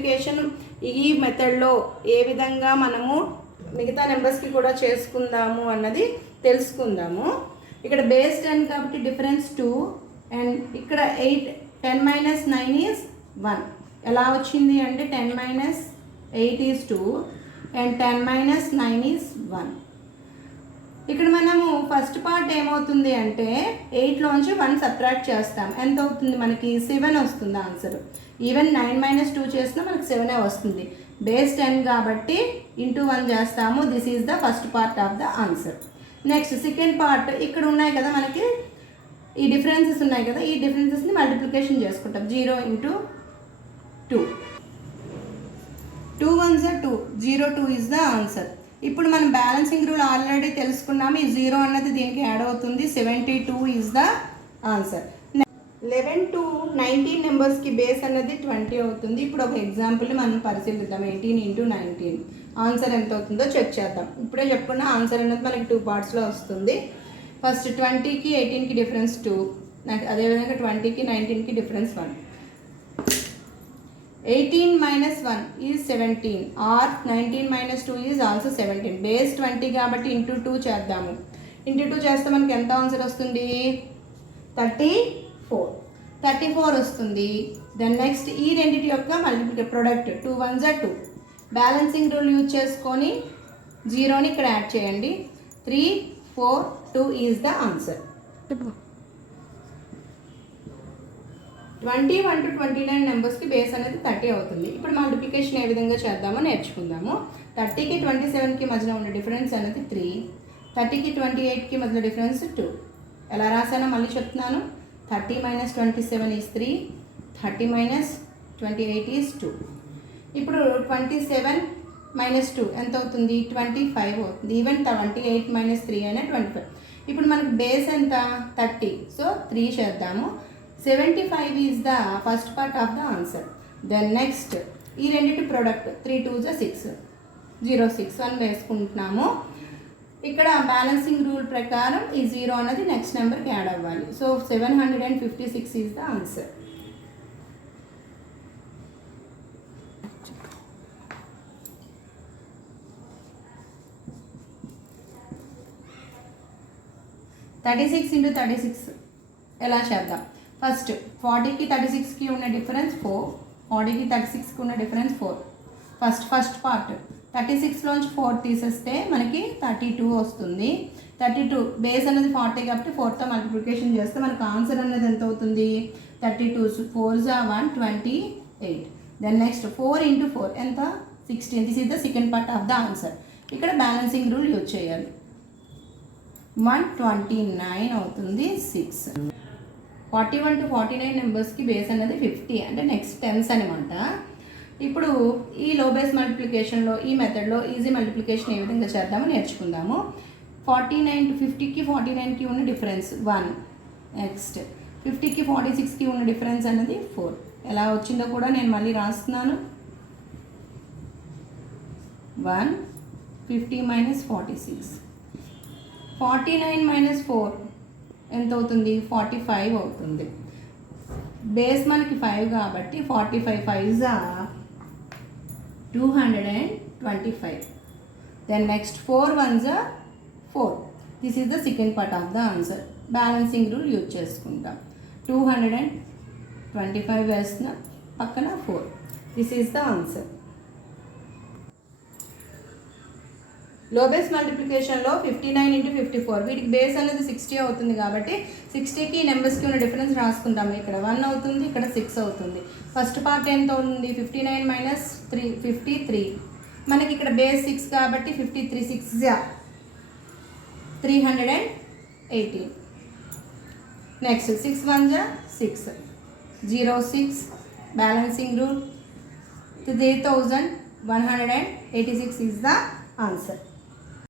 Multiplication ఈ మెథడ్లో ఏ విధంగా మనము మిగతా నెంబర్స్కి కూడా చేసుకుందాము అన్నది తెలుసుకుందాము. ఇక్కడ బేస్ 10 కాబట్టి డిఫరెన్స్ 2 అండ్ ఇక్కడ 10 మైనస్ 9 ఈజ్ 1. ఎలా వచ్చింది అంటే 10 minus 8 is 2 and 10 minus 9 is 1. ఇక్కడ మనము ఫస్ట్ పార్ట్ ఏమవుతుంది అంటే 8లోంచి 1 సబ్ట్రాక్ట్ చేస్తాం. ఎంత అవుతుంది మనకి 7 వస్తుంది ఆన్సర్. ఈవెన్ 9 మైనస్ 2 చేసినా మనకి 7 వస్తుంది. బేస్ 10 కాబట్టి ఇంటూ 1 చేస్తాము. This is the first part of the answer. Next second part ఇక్కడ ఉన్నాయి కదా మనకి ఈ డిఫరెన్సెస్ ఉన్నాయి కదా, ఈ డిఫరెన్సెస్ని మల్టిప్లికేషన్ చేసుకుంటాం. 0 into 2, 2 1s are 2, 0 2 is the answer. ఇప్పుడు మనం బ్యాలెన్సింగ్ రూల్ ఆల్రెడీ తెలుసుకున్నాము. ఈ 0 అన్నది దీనికి యాడ్ అవుతుంది. 72 ఈజ్ ద ఆన్సర్. 11 to 19 నెంబర్స్కి బేస్ అన్నది 20 అవుతుంది. ఇప్పుడు ఒక ఎగ్జాంపుల్ని మనం పరిశీలిద్దాం. 18 ఇంటూ 19 ఆన్సర్ ఎంత అవుతుందో చెక్ చేద్దాం. ఇప్పుడే చెప్పుకున్న ఆన్సర్ అనేది మనకి 2 పార్ట్స్లో వస్తుంది. ఫస్ట్ 20కి 18కి డిఫరెన్స్ 2, అదేవిధంగా 20కి 19కి difference 1. 18 minus 1 is 17 or 19 minus 2 is also 17. Base 20 కాబట్టి ఇంటూ 2 చేద్దాము. ఇంటూ 2 చేస్తే మనకి ఎంత ఆన్సర్ వస్తుంది? 34 వస్తుంది. దెన్ నెక్స్ట్ ఈ రెండింటి యొక్క multiplication product 2 1s are 2. Balancing rule use చేసుకొని 0ని ఇక్కడ యాడ్ చేయండి. 3 4 2 ఈజ్ ద ఆన్సర్. 21 to 29 నెంబర్స్కి బేస్ అనేది 30 అవుతుంది. ఇప్పుడు మల్టిప్లికేషన్ ఏ విధంగా చేద్దామో నేర్చుకుందాము. 30కి 27కి మధ్యలో ఉన్న డిఫరెన్స్ అనేది 3, 30కి 28కి మధ్యలో డిఫరెన్స్ 2. ఎలా రాసానో మళ్ళీ చెప్తున్నాను. 30 minus 27 is 3, 30 minus 28 is 2. ఇప్పుడు 27 minus 2 ఎంత అవుతుంది? 25 అవుతుంది. ఈవెన్ 28 minus 3 అయినా 25. ఇప్పుడు మనకు బేస్ ఎంత? 30. సో 3 చేద్దాము. 75 is the first part of the answer. Then next ఈ రెండింటి ప్రోడక్ట్ 3 2s are 6, 0 6 1 వేసుకుంటున్నాము. ఇక్కడ బ్యాలెన్సింగ్ రూల్ ప్రకారం ఈ 0 అనేది నెక్స్ట్ నెంబర్కి యాడ్ అవ్వాలి. So 756 is the answer. (36 into 36) ఎలా చేద్దాం? ఫస్ట్ 40కి 36కి ఉన్న డిఫరెన్స్ 4, 40కి 36కి ఉన్న డిఫరెన్స్ 4. ఫస్ట్ పార్ట్ 36లోంచి 4 తీసేస్తే మనకి 32 వస్తుంది. 32 బేస్ అనేది 40 కాబట్టి 4తో మల్టిప్లికేషన్ చేస్తే మనకు ఆన్సర్ అనేది ఎంత అవుతుంది? 32 4s are 128. Then next 4 into 4 ఎంత? 16. This is the second part of the answer. ఇక్కడ బ్యాలెన్సింగ్ రూల్ యూజ్ చేయాలి. 129 అవుతుంది 6. 41 to 49 నెంబర్స్కి బేస్ అనేది 50 అంటే నెక్స్ట్ టెన్స్ అనమాట. ఇప్పుడు ఈ లో బేస్ మల్టిప్లికేషన్లో ఈ మెథడ్లో ఈజీ మల్టిప్లికేషన్ ఏ విధంగా చేద్దామో నేర్చుకుందాము. 49 to 50కి 49కి ఉన్న డిఫరెన్స్ 1. నెక్స్ట్ 50కి 46కి ఉన్న డిఫరెన్స్ అనేది 4. ఎలా వచ్చిందో కూడా నేను మళ్ళీ రాస్తున్నాను. 1 50 minus 46. 49 minus 4 ఎంత అవుతుంది? 45 అవుతుంది. బేస్ మనకి 5 కాబట్టి 45 5s are 225. Then next 4 1s are 4. This is the second part of the answer. Balancing rule use చేసుకుంటాం. 225 వేసిన పక్కన 4. This is the answer. లో బేస్ మల్టిప్లికేషన్లో 59 into 54 వీటికి బేస్ అనేది 60 అవుతుంది కాబట్టి 60కి నెంబర్స్కి ఉన్న డిఫరెన్స్ రాసుకుంటాము. ఇక్కడ 1 అవుతుంది, ఇక్కడ 6 అవుతుంది. ఫస్ట్ పార్ట్ ఎంత ఉంది? 59 minus 3 53. మనకి ఇక్కడ బేస్ 6 కాబట్టి 53 6 318. Next 6 1s are 6, 0 6. Balancing rule 3186 is the answer.